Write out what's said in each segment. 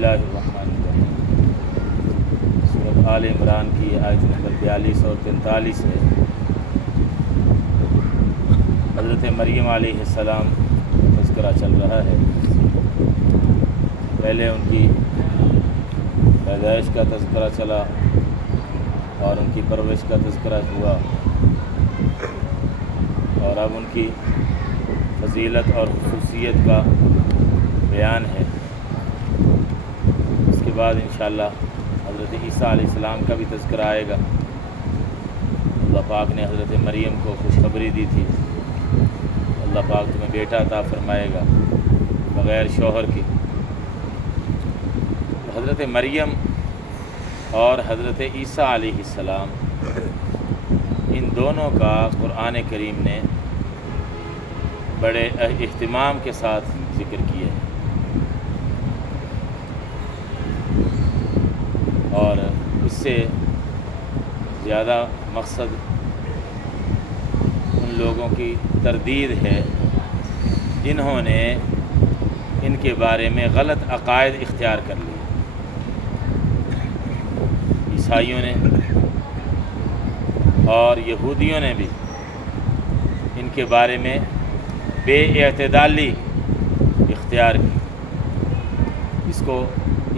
اللہ الرحمن الرحیم۔ سورۃ آل عمران کی آیت نمبر 42 اور 43 ہے۔ حضرت مریم علیہ السلام کا تذکرہ چل رہا ہے۔ پہلے ان کی پیدائش کا تذکرہ چلا اور ان کی پرورش کا تذکرہ ہوا، اور اب ان کی فضیلت اور خصوصیت کا بیان ہے۔ اس کے بعد انشاءاللہ حضرت عیسیٰ علیہ السلام کا بھی تذکرہ آئے گا۔ اللہ پاک نے حضرت مریم کو خوشخبری دی تھی، اللہ پاک تمہیں بیٹا عطا فرمائے گا بغیر شوہر کے۔ حضرت مریم اور حضرت عیسیٰ علیہ السلام، ان دونوں کا قرآن کریم نے بڑے اہتمام کے ساتھ ذکر کیا ہے، اور اس سے زیادہ مقصد ان لوگوں کی تردید ہے جنہوں نے ان کے بارے میں غلط عقائد اختیار کر لیے۔ عیسائیوں نے اور یہودیوں نے بھی ان کے بارے میں بے اعتدالی اختیار کی۔ اس کو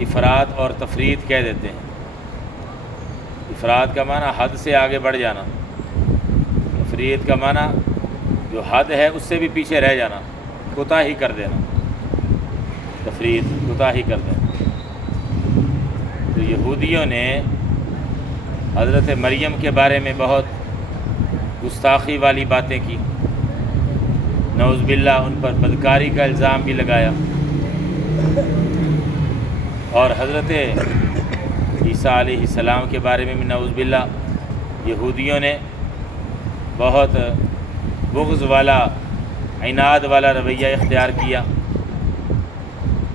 افراط اور تفریط کہہ دیتے ہیں۔ افراط کا معنی حد سے آگے بڑھ جانا، تفریط کا معنی جو حد ہے اس سے بھی پیچھے رہ جانا، کوتاہی کر دینا، تفریط کوتاہی کر دینا۔ تو یہودیوں نے حضرت مریم کے بارے میں بہت گستاخی والی باتیں کی، نعوذ باللہ ان پر بدکاری کا الزام بھی لگایا، اور حضرت عیسیٰ علیہ السلام کے بارے میں بھی نعوذ باللہ یہودیوں نے بہت بغض والا، عناد والا رویہ اختیار کیا۔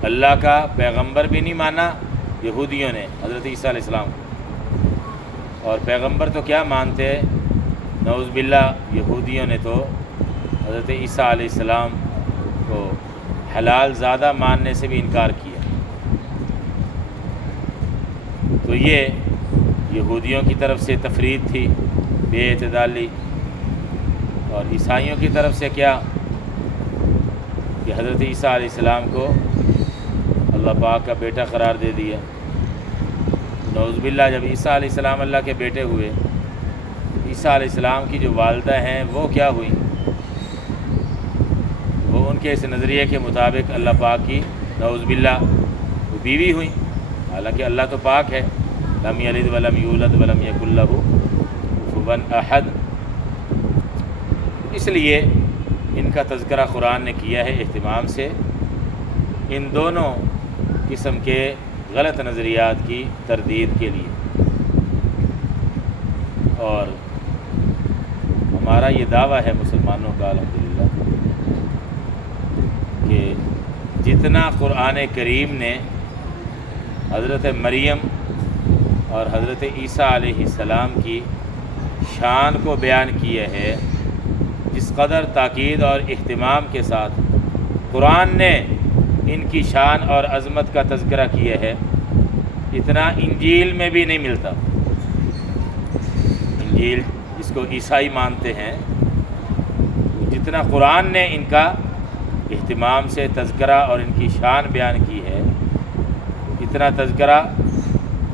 اللہ کا پیغمبر بھی نہیں مانا یہودیوں نے حضرت عیسیٰ علیہ السلام کو، اور پیغمبر تو کیا مانتے، نعوذ باللہ یہودیوں نے تو حضرت عیسیٰ علیہ السلام کو حلال زادہ ماننے سے بھی انکار کیا۔ تو یہ یہودیوں کی طرف سے تفریط تھی، بے اعتدالی، اور عیسائیوں کی طرف سے کیا کہ حضرت عیسیٰ علیہ السلام کو اللہ پاک کا بیٹا قرار دے دیا۔ نعوذ باللہ جب عیسیٰ علیہ السلام اللہ کے بیٹے ہوئے، عیسیٰ علیہ السلام کی جو والدہ ہیں وہ کیا ہوئیں؟ وہ ان کے اس نظریے کے مطابق اللہ پاک کی نعوذ باللہ وہ بیوی ہوئیں، حالانکہ اللہ تو پاک ہے، لم یلد ولم یولد ولم یکن لہ کفوا احد۔ اس لیے ان کا تذکرہ قرآن نے کیا ہے اہتمام سے، ان دونوں قسم کے غلط نظریات کی تردید کے لیے۔ اور ہمارا یہ دعویٰ ہے مسلمانوں کا الحمدللہ کہ جتنا قرآن کریم نے حضرت مریم اور حضرت عیسیٰ علیہ السلام کی شان کو بیان کیا ہے، جس قدر تاکید اور اہتمام کے ساتھ قرآن نے ان کی شان اور عظمت کا تذکرہ کیا ہے، اتنا انجیل میں بھی نہیں ملتا۔ انجیل جس کو عیسائی مانتے ہیں، جتنا قرآن نے ان کا اہتمام سے تذکرہ اور ان کی شان بیان کی ہے، اتنا تذکرہ،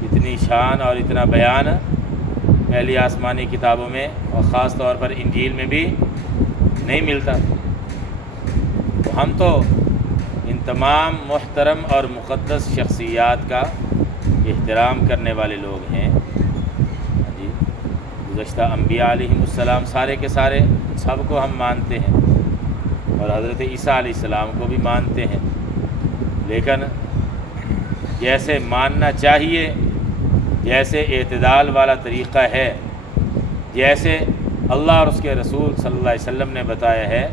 اتنی شان اور اتنا بیان پہلی آسمانی کتابوں میں اور خاص طور پر انجیل میں بھی نہیں ملتا۔ ہم تو ان تمام محترم اور مقدس شخصیات کا احترام کرنے والے لوگ ہیں جی۔ گزشتہ انبیاء علیہم السلام سارے کے سارے سب کو ہم مانتے ہیں، اور حضرت عیسیٰ علیہ السلام کو بھی مانتے ہیں، لیکن جیسے ماننا چاہیے، جیسے اعتدال والا طریقہ ہے، جیسے اللہ اور اس کے رسول صلی اللہ علیہ وسلم نے بتایا ہے،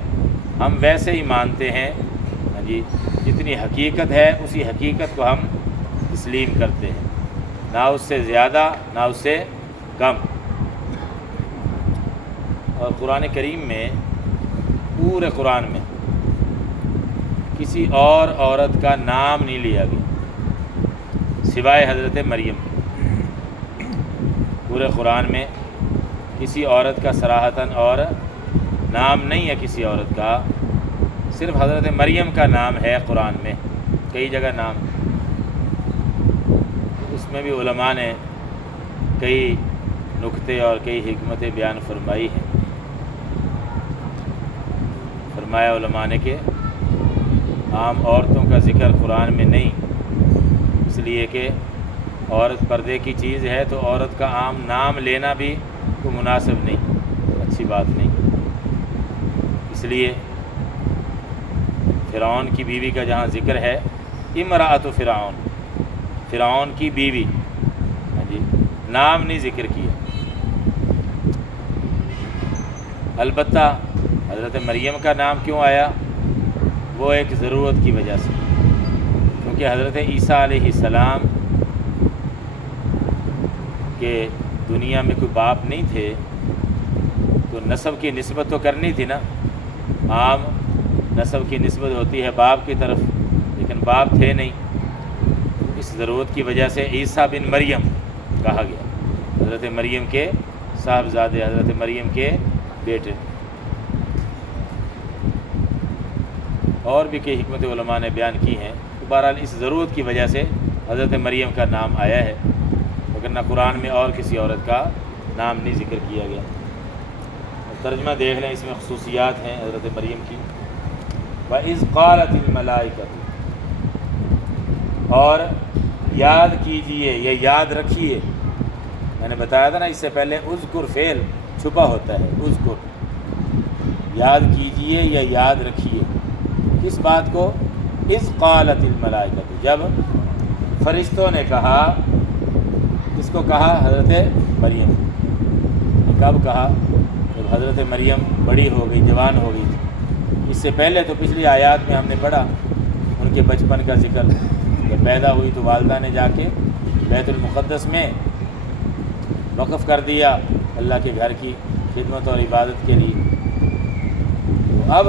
ہم ویسے ہی مانتے ہیں جی۔ جتنی حقیقت ہے اسی حقیقت کو ہم تسلیم کرتے ہیں، نہ اس سے زیادہ نہ اس سے کم۔ اور قرآن کریم میں، پورے قرآن میں کسی اور عورت کا نام نہیں لیا گیا، سوائے حضرت مریم کے۔ پورے قرآن میں کسی عورت کا صراحتاً اور نام نہیں ہے کسی عورت کا، صرف حضرت مریم کا نام ہے قرآن میں، کئی جگہ نام۔ اس میں بھی علماء نے کئی نکتے اور کئی حکمتیں بیان فرمائی ہیں۔ فرمایا علماء نے کہ عام عورتوں کا ذکر قرآن میں نہیں، اس لیے کہ عورت پردے کی چیز ہے، تو عورت کا عام نام لینا بھی کوئی مناسب نہیں، اچھی بات نہیں۔ اس لیے فرعون کی بیوی کا جہاں ذکر ہے، امرأۃ فرعون، فرعون کی بیوی، ہاں جی، نام نہیں ذکر کیا۔ البتہ حضرت مریم کا نام کیوں آیا؟ وہ ایک ضرورت کی وجہ سے، کیونکہ حضرت عیسیٰ علیہ السلام کے دنیا میں کوئی باپ نہیں تھے، تو نسب کی نسبت تو کرنی تھی نا، عام نسب کی نسبت ہوتی ہے باپ کی طرف، لیکن باپ تھے نہیں، اس ضرورت کی وجہ سے عیسیٰ بن مریم کہا گیا، حضرت مریم کے صاحبزادے، حضرت مریم کے بیٹے۔ اور بھی کئی حکمت علماء نے بیان کی ہیں، تو بہرحال اس ضرورت کی وجہ سے حضرت مریم کا نام آیا ہے، ورنہ قرآن میں اور کسی عورت کا نام نہیں ذکر کیا گیا۔ ترجمہ دیکھ لیں، اس میں خصوصیات ہیں حضرت مریم کی۔ وَإِذْ قَالَتِ الْمَلَائِكَةُ، اور یاد کیجئے یا یاد رکھیے، میں نے بتایا تھا نا اس سے پہلے اذکر فعل چھپا ہوتا ہے، اذکر، یاد کیجئے یا یاد رکھیے کس بات کو؟ اذ قالت الملائکۃ، جب فرشتوں نے کہا، کس کو کہا؟ حضرت مریم۔ کب کہا؟ جب حضرت مریم بڑی ہو گئی، جوان ہو گئی تھی۔ اس سے پہلے تو پچھلی آیات میں ہم نے پڑھا ان کے بچپن کا ذکر، جب پیدا ہوئی تو والدہ نے جا کے بیت المقدس میں وقف کر دیا اللہ کے گھر کی خدمت اور عبادت کے لیے۔ تو اب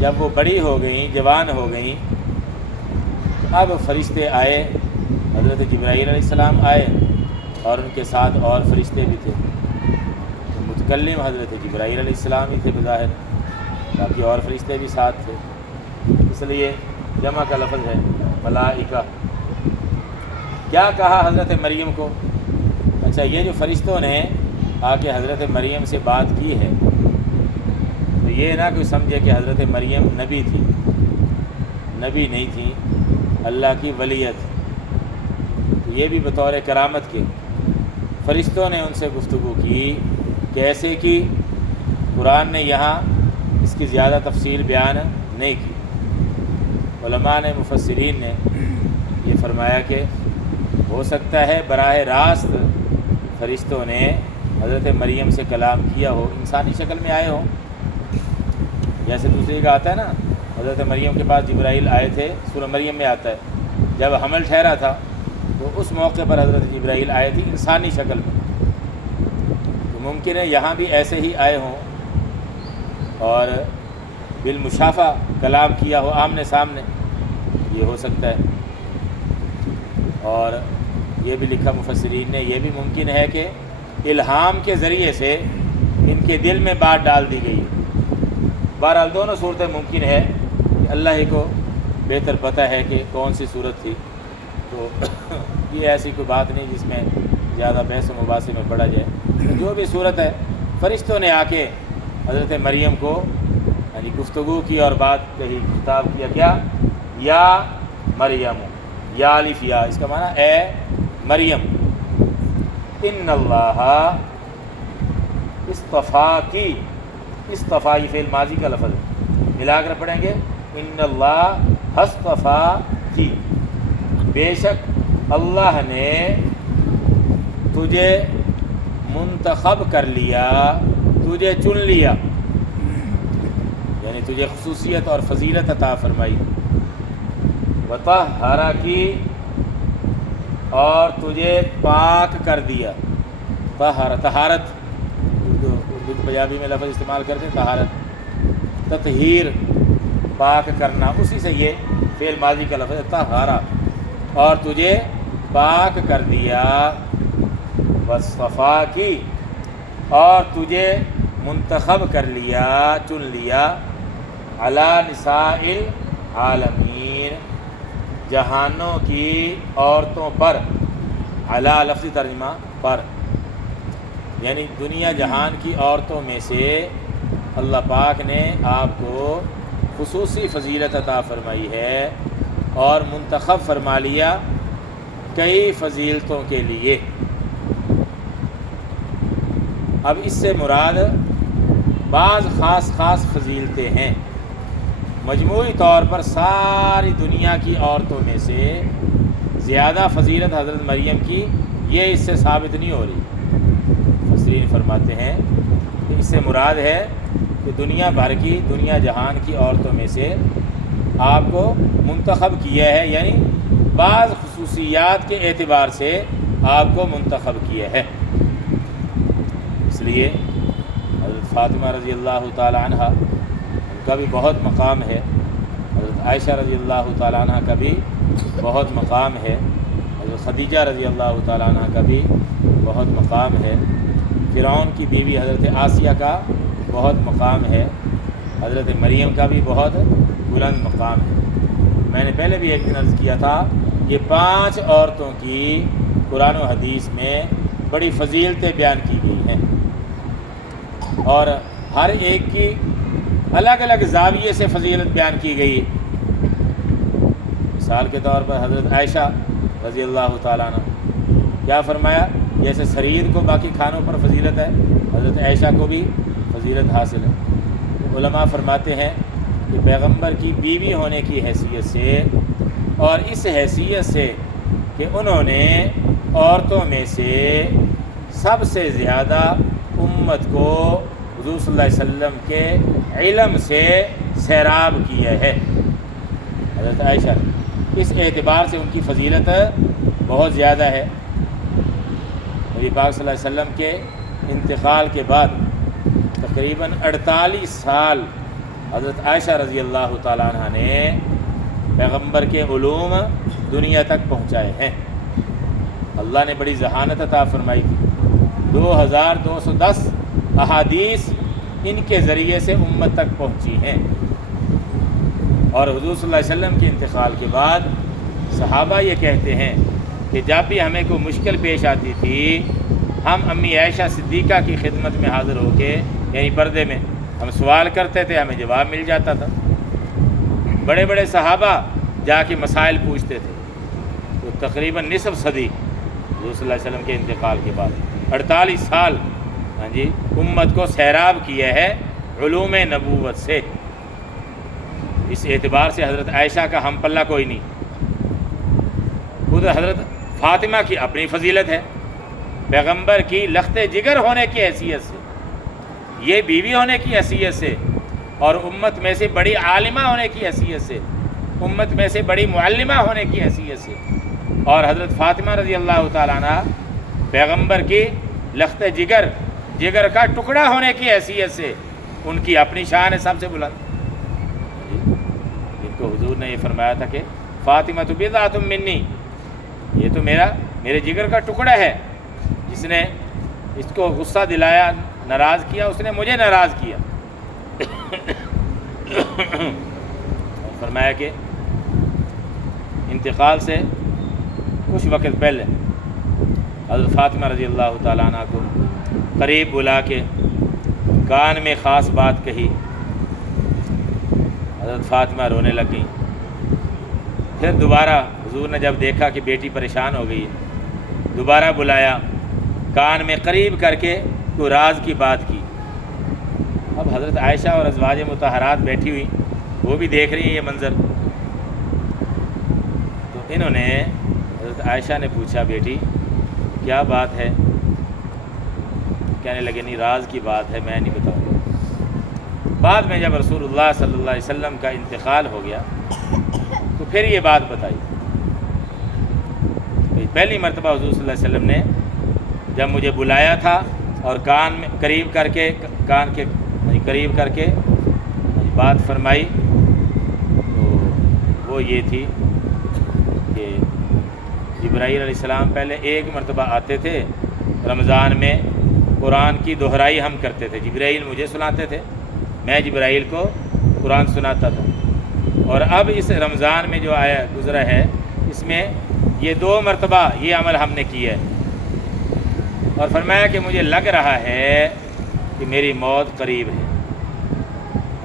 جب وہ بڑی ہو گئیں، جوان ہو گئیں، اب فرشتے آئے، حضرت جبرائیل علیہ السلام آئے اور ان کے ساتھ اور فرشتے بھی تھے۔ تو متکلم حضرت جبرائیل علیہ السلام ہی تھے بظاہر، باقی اور فرشتے بھی ساتھ تھے، اس لیے جمع کا لفظ ہے ملائکہ۔ کیا کہا حضرت مریم کو؟ اچھا، یہ جو فرشتوں نے آ کے حضرت مریم سے بات کی ہے، تو یہ نہ کوئی سمجھے کہ حضرت مریم نبی تھی، نبی نہیں تھی، اللہ کی ولیت۔ تو یہ بھی بطور کرامت کے فرشتوں نے ان سے گفتگو کی، کیسے کی؟ قرآن نے یہاں اس کی زیادہ تفصیل بیان نہیں کی۔ علماء نے، مفسرین نے یہ فرمایا کہ ہو سکتا ہے براہ راست فرشتوں نے حضرت مریم سے کلام کیا ہو، انسانی شکل میں آئے ہوں، جیسے دوسری کا آتا ہے نا، حضرت مریم کے پاس جبرائیل آئے تھے، سورہ مریم میں آتا ہے، جب حمل ٹھہرا تھا تو اس موقع پر حضرت جبرائیل آئے تھے انسانی شکل میں۔ تو ممکن ہے یہاں بھی ایسے ہی آئے ہوں اور بالمشافہ کلام کیا ہو، آمنے سامنے، یہ ہو سکتا ہے۔ اور یہ بھی لکھا مفسرین نے، یہ بھی ممکن ہے کہ الہام کے ذریعے سے ان کے دل میں بات ڈال دی گئی۔ بہرحال دونوں صورتیں ممکن ہے، کہ اللہ ہی کو بہتر پتہ ہے کہ کون سی صورت تھی، تو یہ ایسی کوئی بات نہیں جس میں زیادہ بحث و مباحثے میں پڑا جائے۔ جو بھی صورت ہے، فرشتوں نے آ کے حضرت مریم کو یعنی گفتگو کی اور بات کہی، خطاب کیا، کیا؟ یا مریم، یا الف یا، اس کا معنی اے مریم، ان اللہ اصطفاکی، اصطفا یہ فعل ماضی کا لفظ ہے، ملا کر پڑھیں گے ان اللہ اصطفاکی، بے شک اللہ نے تجھے منتخب کر لیا، تجھے چن لیا، یعنی تجھے خصوصیت اور فضیلت عطا فرمائی، وطہرکی، اور تجھے پاک کر دیا، طہارت، اردو پنجابی میں لفظ استعمال کرتے ہیں طہارت، تطہیر، پاک کرنا، اسی سے یہ فعل ماضی کا لفظ ہے طہارا، اور تجھے پاک کر دیا، وصفا کی، اور تجھے منتخب کر لیا، چن لیا، علی نساء العالمین، جہانوں کی عورتوں پر، علی لفظی ترجمہ پر، یعنی دنیا جہان کی عورتوں میں سے اللہ پاک نے آپ کو خصوصی فضیلت عطا فرمائی ہے اور منتخب فرما لیا کئی فضیلتوں کے لیے۔ اب اس سے مراد بعض خاص فضیلتیں ہیں، مجموعی طور پر ساری دنیا کی عورتوں میں سے زیادہ فضیلت حضرت مریم کی یہ اس سے ثابت نہیں ہو رہی۔ مفسرین فرماتے ہیں کہ اس سے مراد ہے کہ دنیا بھر کی، دنیا جہان کی عورتوں میں سے آپ کو منتخب کیا ہے، یعنی بعض خصوصیات کے اعتبار سے آپ کو منتخب کیا ہے۔ اس لیے حضرت فاطمہ رضی اللہ تعالی عنہ ان کا بھی بہت مقام ہے، حضرت عائشہ رضی اللہ تعالی عنہ کا بھی بہت مقام ہے، حضرت خدیجہ رضی اللہ تعالی عنہ کا بھی بہت مقام ہے، فرعون کی بیوی حضرت آسیہ کا بہت مقام ہے، حضرت مریم کا بھی بہت بلند مقام ہے۔ میں نے پہلے بھی ایک دن عرض کیا تھا، یہ 5 عورتوں کی قرآن و حدیث میں بڑی فضیلتیں بیان کی گئی ہیں، اور ہر ایک کی الگ الگ زاویے سے فضیلت بیان کی گئی۔ مثال کے طور پر حضرت عائشہ رضی اللہ تعالیٰ عنہ کیا فرمایا، جیسے سرید کو باقی کھانوں پر فضیلت ہے، حضرت عائشہ کو بھی فضیلت حاصل ہے۔ علماء فرماتے ہیں کہ پیغمبر کی بیوی ہونے کی حیثیت سے اور اس حیثیت سے کہ انہوں نے عورتوں میں سے سب سے زیادہ امت کو حضور صلی اللہ علیہ وسلم کے علم سے سیراب کیا ہے حضرت عائشہ، اس اعتبار سے ان کی فضیلت بہت زیادہ ہے۔ نبی پاک صلی اللہ علیہ وسلم کے انتقال کے بعد تقریباً 48 سال حضرت عائشہ رضی اللہ تعالیٰ عنہ نے پیغمبر کے علوم دنیا تک پہنچائے ہیں۔ اللہ نے بڑی ذہانت عطا فرمائی تھی، 2210 احادیث ان کے ذریعے سے امت تک پہنچی ہیں، اور حضور صلی اللہ علیہ وسلم کے انتقال کے بعد صحابہ یہ کہتے ہیں کہ جب بھی ہمیں کوئی مشکل پیش آتی تھی، ہم امی عائشہ صدیقہ کی خدمت میں حاضر ہو کے، یعنی پردے میں، ہم سوال کرتے تھے، ہمیں جواب مل جاتا تھا۔ بڑے بڑے صحابہ جا کے مسائل پوچھتے تھے۔ تو تقریباً نصف صدی حضور صلی اللہ علیہ وسلم کے انتقال کے بعد 48 سال جی امت کو سیراب کیا ہے علوم نبوت سے۔ اس اعتبار سے حضرت عائشہ کا ہم پلہ کوئی نہیں۔ خود حضرت فاطمہ کی اپنی فضیلت ہے، پیغمبر کی لخت جگر ہونے کی حیثیت سے، یہ بیوی ہونے کی حیثیت سے، اور امت میں سے بڑی عالمہ ہونے کی حیثیت سے، امت میں سے بڑی معلمہ ہونے کی حیثیت سے، اور حضرت فاطمہ رضی اللہ تعالیٰ عنہ پیغمبر کی لخت جگر کا ٹکڑا ہونے کی حیثیت سے ان کی اپنی شان ہے سب سے بلند۔ ان کو حضور نے یہ فرمایا تھا کہ فاطمہ تو بضعۃ منی، یہ تو میرے جگر کا ٹکڑا ہے، جس نے اس کو غصہ دلایا، ناراض کیا، اس نے مجھے ناراض کیا۔ فرمایا کہ انتقال سے کچھ وقت پہلے حضرت فاطمہ رضی اللہ تعالیٰ عنہ کو قریب بلا کے کان میں خاص بات کہی، حضرت فاطمہ رونے لگ گئیں۔ پھر دوبارہ حضور نے جب دیکھا کہ بیٹی پریشان ہو گئی، دوبارہ بلایا، کان میں قریب کر کے تو راز کی بات کی۔ اب حضرت عائشہ اور ازواج مطہرات بیٹھی ہوئی، وہ بھی دیکھ رہی ہیں یہ منظر۔ تو انہوں نے حضرت عائشہ نے پوچھا، بیٹی کیا بات ہے؟ کہنے لگے نہیں، راز کی بات ہے، میں نہیں بتاؤں گا۔ بعد میں جب رسول اللہ صلی اللہ علیہ وسلم کا انتقال ہو گیا تو پھر یہ بات بتائی۔ پہلی مرتبہ حضور صلی اللہ علیہ وسلم نے جب مجھے بلایا تھا اور کان میں قریب کر کے بات فرمائی، تو وہ یہ تھی کہ جبرائیل علیہ السلام پہلے ایک مرتبہ آتے تھے رمضان میں، قرآن کی دہرائی ہم کرتے تھے، جبرائیل مجھے سناتے تھے، میں جبرائیل کو قرآن سناتا تھا۔ اور اب اس رمضان میں جو آیا گزرا ہے، اس میں یہ 2 مرتبہ یہ عمل ہم نے کیا ہے، اور فرمایا کہ مجھے لگ رہا ہے کہ میری موت قریب ہے،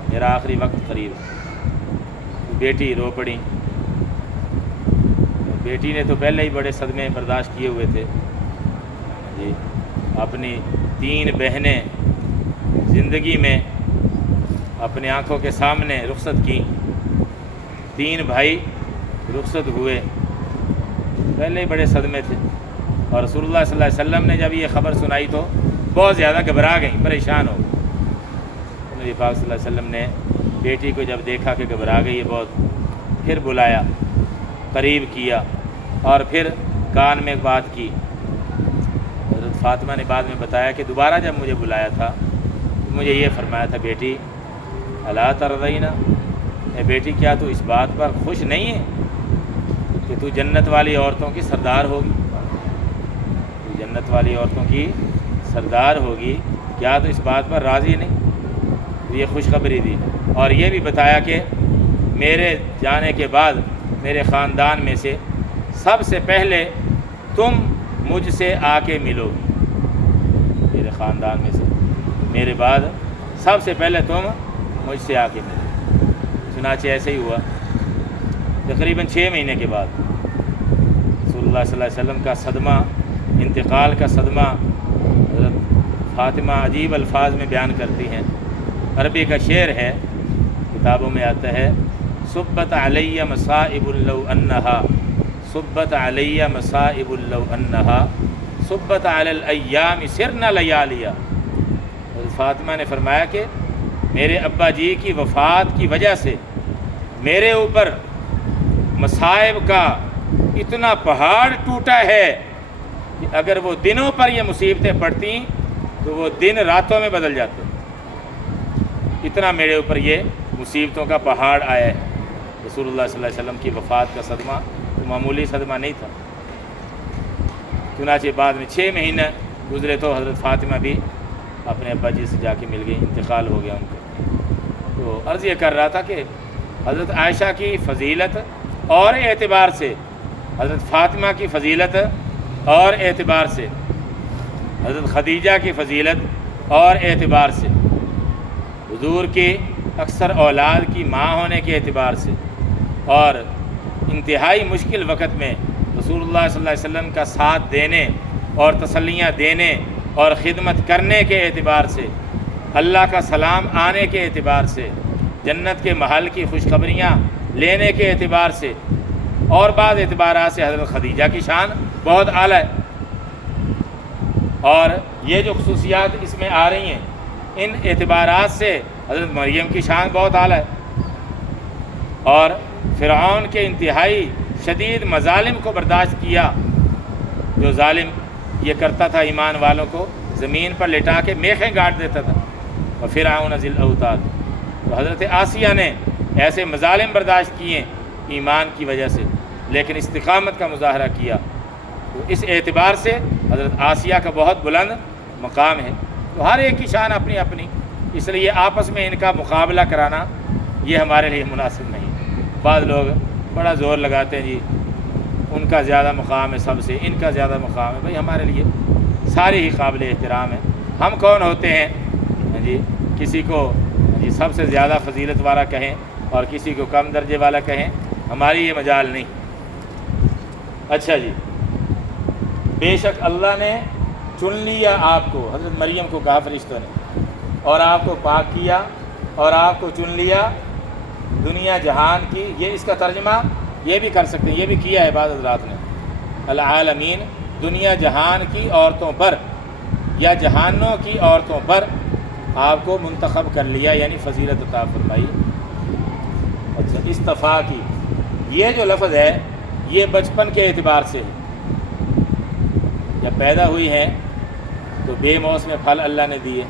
میرا آخری وقت قریب ہے۔ بیٹی رو پڑی، بیٹی نے تو پہلے ہی بڑے صدمے برداشت کیے ہوئے تھے جی، اپنی 3 بہنیں زندگی میں اپنی آنکھوں کے سامنے رخصت کی، 3 بھائی رخصت ہوئے، پہلے ہی بڑے صدمے تھے۔ اور رسول اللہ صلی اللہ علیہ وسلم نے جب یہ خبر سنائی تو بہت زیادہ گھبرا گئیں، پریشان ہو گئیں۔ نبی پاک صلی اللہ علیہ وسلم نے بیٹی کو جب دیکھا کہ گھبرا گئی ہے بہت، پھر بلایا، قریب کیا، اور پھر کان میں بات کی۔ حضرت فاطمہ نے بعد میں بتایا کہ دوبارہ جب مجھے بلایا تھا تو مجھے یہ فرمایا تھا، بیٹی الا ترضین، اے بیٹی کیا تو اس بات پر خوش نہیں ہے کہ تو جنت والی عورتوں کی سردار ہوگی؟ تو جنت والی عورتوں کی سردار ہوگی، کیا تو اس بات پر راضی نہیں؟ تو یہ خوشخبری دی، اور یہ بھی بتایا کہ میرے جانے کے بعد میرے خاندان میں سے سب سے پہلے تم مجھ سے آ کے ملو گی، میرے خاندان میں سے میرے بعد سب سے پہلے تم مجھ سے آ کے ملو۔ چنانچہ ایسے ہی ہوا۔ تقریباً 6 مہینے کے بعد رسول اللہ صلی اللہ علیہ وسلم کا صدمہ، انتقال کا صدمہ، حضرت فاطمہ عجیب الفاظ میں بیان کرتی ہیں۔ عربی کا شعر ہے، کتابوں میں آتا ہے، صبت علیہ مصائب لو انہا، صبت علیہ مصائب لو انہا، صبت علی الایام سرنا لیالیا۔ حضرت فاطمہ نے فرمایا کہ میرے ابا جی کی وفات کی وجہ سے میرے اوپر مصائب کا اتنا پہاڑ ٹوٹا ہے کہ اگر وہ دنوں پر یہ مصیبتیں پڑتی تو وہ دن راتوں میں بدل جاتے، اتنا میرے اوپر یہ مصیبتوں کا پہاڑ آیا ہے۔ رسول اللہ صلی اللہ علیہ وسلم کی وفات کا صدمہ تو معمولی صدمہ نہیں تھا۔ چنانچہ بعد میں 6 مہینے گزرے تو حضرت فاطمہ بھی اپنے ابا جی سے جا کے مل گئی، انتقال ہو گیا ان کو۔ تو عرض یہ کر رہا تھا کہ حضرت عائشہ کی فضیلت اور اعتبار سے، حضرت فاطمہ کی فضیلت اور اعتبار سے، حضرت خدیجہ کی فضیلت اور اعتبار سے، حضور کی اکثر اولاد کی ماں ہونے کے اعتبار سے، اور انتہائی مشکل وقت میں رسول اللہ صلی اللہ علیہ وسلم کا ساتھ دینے اور تسلیاں دینے اور خدمت کرنے کے اعتبار سے، اللہ کا سلام آنے کے اعتبار سے، جنت کے محل کی خوشخبریاں لینے کے اعتبار سے، اور بعض اعتبارات سے حضرت خدیجہ کی شان بہت اعلیٰ ہے۔ اور یہ جو خصوصیات اس میں آ رہی ہیں، ان اعتبارات سے حضرت مریم کی شان بہت اعلیٰ ہے۔ اور فرعون کے انتہائی شدید مظالم کو برداشت کیا، جو ظالم یہ کرتا تھا ایمان والوں کو زمین پر لٹا کے میخیں گاڑ دیتا تھا، وفرعون ذی الاوتاد۔ تو حضرت آسیہ نے ایسے مظالم برداشت کیے ایمان کی وجہ سے، لیکن استقامت کا مظاہرہ کیا، تو اس اعتبار سے حضرت آسیہ کا بہت بلند مقام ہے۔ تو ہر ایک کی شان اپنی اپنی، اس لیے آپس میں ان کا مقابلہ کرانا یہ ہمارے لیے مناسب نہیں۔ بعض لوگ بڑا زور لگاتے ہیں، جی ان کا زیادہ مقام ہے سب سے، ان کا زیادہ مقام ہے۔ بھائی ہمارے لیے سارے ہی قابل احترام ہیں۔ ہم کون ہوتے ہیں جی کسی کو جی سب سے زیادہ فضیلت والا کہیں اور کسی کو کم درجے والا کہیں، ہماری یہ مجال نہیں۔ اچھا جی، بے شک اللہ نے چن لیا آپ کو، حضرت مریم کو کہا فرشتوں نے، اور آپ کو پاک کیا اور آپ کو چن لیا دنیا جہان کی، یہ اس کا ترجمہ یہ بھی کر سکتے ہیں، یہ بھی کیا ہے بعض حضرات نے، العالمین، دنیا جہان کی عورتوں پر یا جہانوں کی عورتوں پر آپ کو منتخب کر لیا، یعنی فضیلت عطا فرمائی۔ اچھا، استفا کی یہ جو لفظ ہے یہ بچپن کے اعتبار سے ہے، جب پیدا ہوئی ہیں تو بے موسم پھل اللہ نے دیے۔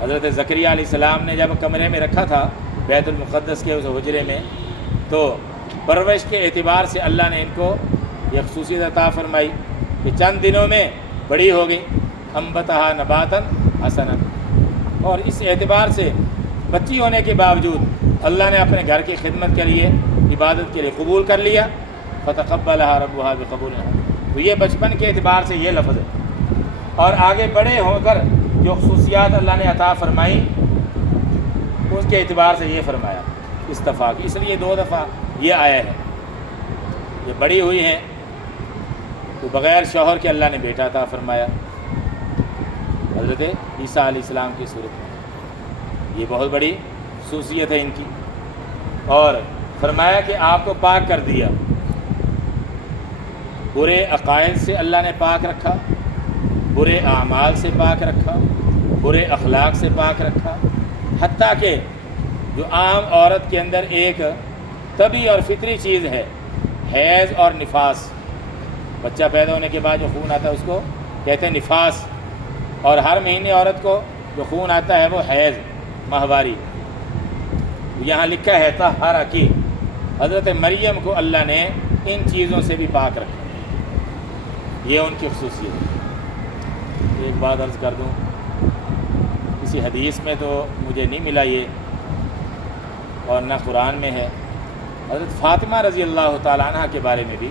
حضرت زکریہ علیہ السلام نے جب کمرے میں رکھا تھا بیت المقدس کے اس حجرے میں، تو پرورش کے اعتبار سے اللہ نے ان کو یہ خصوصیت عطا فرمائی کہ چند دنوں میں بڑی ہو گئی، انبتہا نباتن حسنا، اور اس اعتبار سے بچی ہونے کے باوجود اللہ نے اپنے گھر کی خدمت کے لیے، عبادت کے لیے قبول کر لیا، فتقبلہا ربہا بقبول، تو یہ بچپن کے اعتبار سے یہ لفظ ہے، اور آگے بڑے ہو کر جو خصوصیات اللہ نے عطا فرمائی اس کے اعتبار سے یہ فرمایا استفاق، اس لیے 2 دفعہ یہ آیا ہے، یہ بڑی ہوئی ہیں تو بغیر شوہر کے اللہ نے بیٹا عطا فرمایا حضرت عیسیٰ علیہ السلام کی صورت میں، یہ بہت بڑی خصوصیت ہے ان کی، اور فرمایا کہ آپ کو پاک کر دیا، برے عقائد سے اللہ نے پاک رکھا، برے اعمال سے پاک رکھا، برے اخلاق سے پاک رکھا، حتیٰ کہ جو عام عورت کے اندر ایک طبعی اور فطری چیز ہے، حیض اور نفاس، بچہ پیدا ہونے کے بعد جو خون آتا ہے اس کو کہتے ہیں نفاس، اور ہر مہینے عورت کو جو خون آتا ہے وہ حیض، ماہواری، یہاں لکھا ہے طہارہ کی، حضرت مریم کو اللہ نے ان چیزوں سے بھی پاک رکھا، یہ ان کی خصوصیت ہے۔ ایک بات عرض کر دوں، کسی حدیث میں تو مجھے نہیں ملا یہ، اور نہ قرآن میں ہے، حضرت فاطمہ رضی اللہ تعالیٰ عنہ کے بارے میں بھی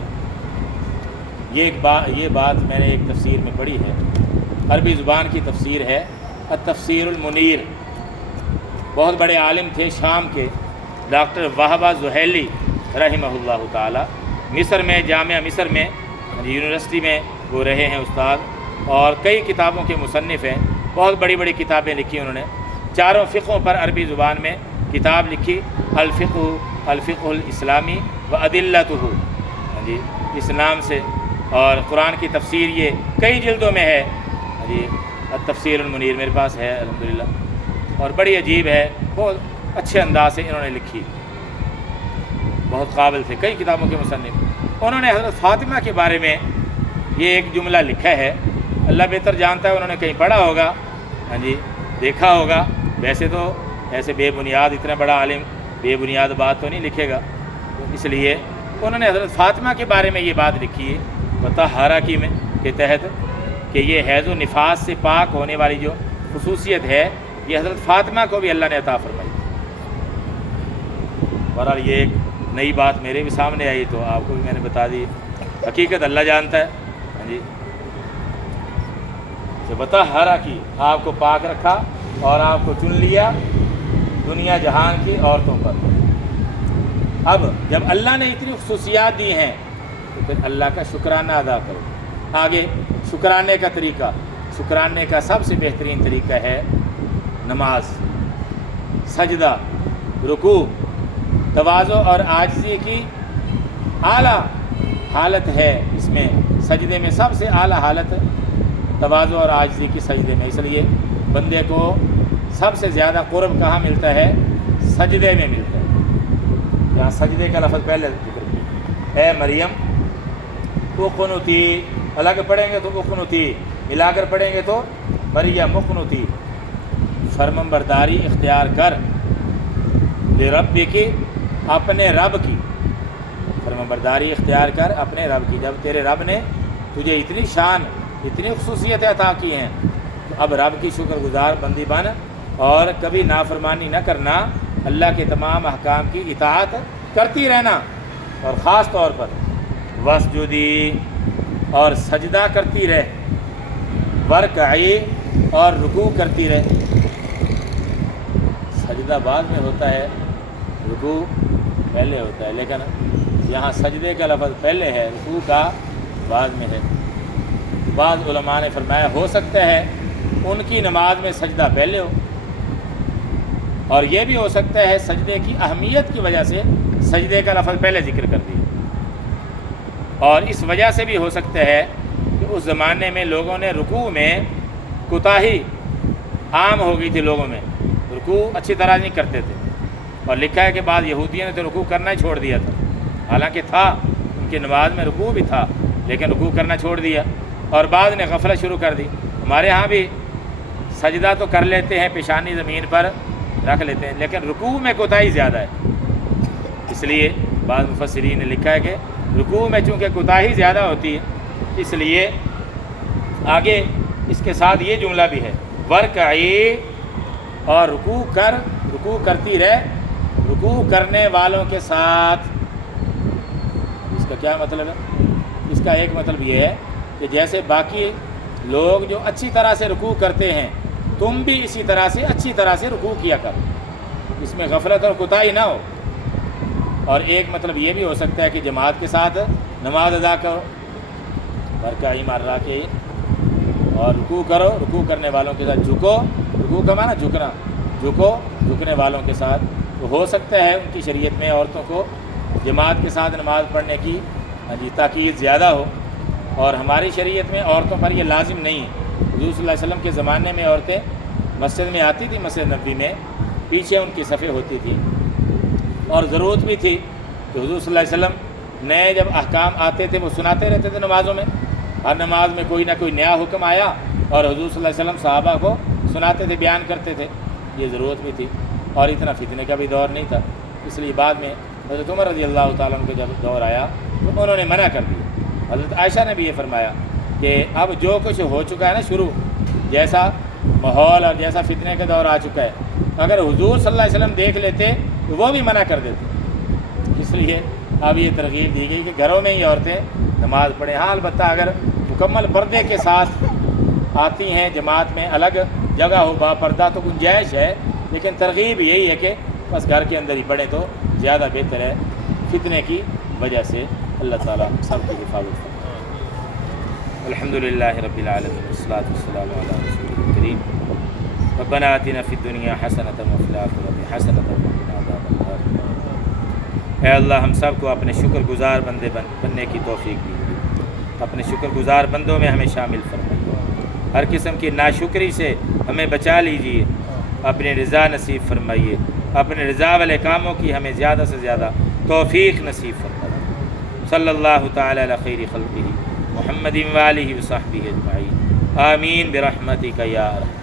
یہ بات میں نے ایک تفسیر میں پڑھی ہے، عربی زبان کی تفسیر ہے التفسیر المنیر، بہت بڑے عالم تھے شام کے، ڈاکٹر وہبہ زحیلی رحمہ اللہ تعالی، مصر میں، جامعہ مصر میں یونیورسٹی میں وہ رہے ہیں استاد، اور کئی کتابوں کے مصنف ہیں، بہت بڑی بڑی کتابیں لکھی انہوں نے، 4 فقہوں پر عربی زبان میں کتاب لکھی، الفقہ الاسلامی و ادلتہ، جی اس نام سے، اور قرآن کی تفسیر یہ کئی جلدوں میں ہے، جی التفسیر المنیر میرے پاس ہے الحمدللہ، اور بڑی عجیب ہے، بہت اچھے انداز سے انہوں نے لکھی، بہت قابل تھے، کئی کتابوں کے مصنف۔ انہوں نے حضرت فاطمہ کے بارے میں یہ ایک جملہ لکھا ہے، اللہ بہتر جانتا ہے، انہوں نے کہیں پڑھا ہوگا، ہاں جی دیکھا ہوگا، ویسے تو ایسے بے بنیاد، اتنا بڑا عالم بے بنیاد بات تو نہیں لکھے گا، اس لیے انہوں نے حضرت فاطمہ کے بارے میں یہ بات لکھی ہے مطہرہ کی میں کے تحت، کہ یہ حیض و نفاس سے پاک ہونے والی جو خصوصیت ہے یہ حضرت فاطمہ کو بھی اللہ نے عطا فرمائی۔ بہرحال یہ ایک نئی بات میرے بھی سامنے آئی تو آپ کو بھی میں نے بتا دی، حقیقت اللہ جانتا ہے، ہاں جی جو مطہرہ کی، آپ کو پاک رکھا اور آپ کو چن لیا دنیا جہان کی عورتوں پر۔ اب جب اللہ نے اتنی خصوصیات دی ہیں تو پھر اللہ کا شکرانہ ادا کرو۔ آگے شکرانے کا طریقہ، شکرانے کا سب سے بہترین طریقہ ہے نماز، سجدہ، رکوع، تواضع اور عاجزی کی اعلیٰ حالت ہے، اس میں سجدے میں سب سے اعلیٰ حالت تواضع اور عاجزی کی سجدے میں، اس لیے بندے کو سب سے زیادہ قرب کہاں ملتا ہے؟ سجدے میں ملتا ہے، جہاں سجدے کا لفظ پہلے ذکر کیا، اے مریم اقنتی، الگ پڑھیں گے تو اقنتی، ملا کر پڑھیں گے تو مریم اقنتی، فرمانبرداری اختیار کر، لربک، اپنے رب کی، فرمانبرداری اختیار کر اپنے رب کی۔ جب تیرے رب نے تجھے اتنی شان، اتنی خصوصیتیں عطا کی ہیں تو اب رب کی شکر گزار بندی بن، اور کبھی نافرمانی نہ کرنا، اللہ کے تمام احکام کی اطاعت کرتی رہنا، اور خاص طور پر وسجدی، اور سجدہ کرتی رہ، ورکعی، اور رکوع کرتی رہ۔ سجدہ بعد میں ہوتا ہے، رکوع پہلے ہوتا ہے، لیکن یہاں سجدے کا لفظ پہلے ہے، رکوع کا بعد میں ہے۔ بعض علماء نے فرمایا ہو سکتا ہے ان کی نماز میں سجدہ پہلے ہو، اور یہ بھی ہو سکتا ہے سجدے کی اہمیت کی وجہ سے سجدے کا لفظ پہلے ذکر کر دیا، اور اس وجہ سے بھی ہو سکتا ہے کہ اس زمانے میں لوگوں نے رکوع میں کوتاہی عام ہو گئی تھی، لوگوں میں رکوع اچھی طرح نہیں کرتے تھے، اور لکھا ہے کہ بعض یہودیوں نے تو رکوع کرنا ہی چھوڑ دیا تھا، حالانکہ تھا ان کی نماز میں رکوع بھی تھا، لیکن رکوع کرنا چھوڑ دیا، اور بعض نے غفلت شروع کر دی۔ ہمارے ہاں بھی سجدہ تو کر لیتے ہیں، پیشانی زمین پر رکھ لیتے ہیں، لیکن رکوع میں کوتاہی زیادہ ہے، اس لیے بعض مفسرین نے لکھا ہے کہ رکوع میں چونکہ کوتاہی زیادہ ہوتی ہے، اس لیے آگے اس کے ساتھ یہ جملہ بھی ہے، ورکعی، اور رکوع کرتی رہے رکوع کرنے والوں کے ساتھ۔ اس کا کیا مطلب ہے؟ اس کا ایک مطلب یہ ہے کہ جیسے باقی لوگ جو اچھی طرح سے رکوع کرتے ہیں، تم بھی اسی طرح سے اچھی طرح سے رکوع کیا کرو، اس میں غفلت اور کوتاہی نہ ہو۔ اور ایک مطلب یہ بھی ہو سکتا ہے کہ جماعت کے ساتھ نماز ادا کرو، برکعی مع الراکعین، اور رکوع کرو، رکوع کرنے والوں کے ساتھ جھکو، رکوع کا معنی جھکنا، جھکو جھکنے والوں کے ساتھ۔ تو ہو سکتا ہے ان کی شریعت میں عورتوں کو جماعت کے ساتھ نماز پڑھنے کی تاکید زیادہ ہو، اور ہماری شریعت میں عورتوں پر یہ لازم نہیں ہے۔ حضور صلی اللہ علیہ وسلم کے زمانے میں عورتیں مسجد میں آتی تھیں، مسجد نبوی میں پیچھے ان کی صفیں ہوتی تھیں، اور ضرورت بھی تھی کہ حضور صلی اللہ علیہ وسلم نئے جب احکام آتے تھے وہ سناتے رہتے تھے نمازوں میں، ہر نماز میں کوئی نہ کوئی نیا حکم آیا اور حضور صلی اللہ علیہ وسلم صحابہ کو سناتے تھے، بیان کرتے تھے، یہ ضرورت بھی تھی، اور اتنا فتنے کا بھی دور نہیں تھا، اس لیے بعد میں حضرت عمر رضی اللہ تعالیٰ عنہ کو جب دور آیا تو انہوں نے منع کر دیا۔ حضرت عائشہ نے بھی یہ فرمایا کہ اب جو کچھ ہو چکا ہے نا شروع، جیسا ماحول اور جیسا فتنے کا دور آ چکا ہے، اگر حضور صلی اللہ علیہ وسلم دیکھ لیتے تو وہ بھی منع کر دیتے، اس لیے اب یہ ترغیب دی گئی کہ گھروں میں ہی عورتیں نماز پڑھیں۔ ہاں البتہ اگر مکمل پردے کے ساتھ آتی ہیں جماعت میں، الگ جگہ ہو با پردہ تو گنجائش ہے، لیکن ترغیب یہی ہے کہ بس گھر کے اندر ہی پڑھیں تو زیادہ بہتر ہے، فتنے کی وجہ سے۔ اللہ تعالیٰ سب کی حفاظت فرمائے۔ الحمدللہ رب العالمین، والصلاۃ والسلام علی رسول الکریم۔ ربنا آتنا فی الدنیا حسنۃ وفی الآخرۃ حسنۃ وقنا عذاب النار۔ اے اللہ ہم سب کو اپنے شکر گزار بندے بننے کی توفیق دیجیے، اپنے شکر گزار بندوں میں ہمیں شامل فرمائیے، ہر قسم کی ناشکری سے ہمیں بچا لیجیے، اپنی رضا نصیب فرمائیے، اپنے رضا والے کاموں کی ہمیں زیادہ سے زیادہ توفیق نصیب فرمائیے۔ صلی اللہ تعالی علی خیر خلقہ محمد و آلہ و صحبہ اجمعین، آمین برحمتک یا ارحم۔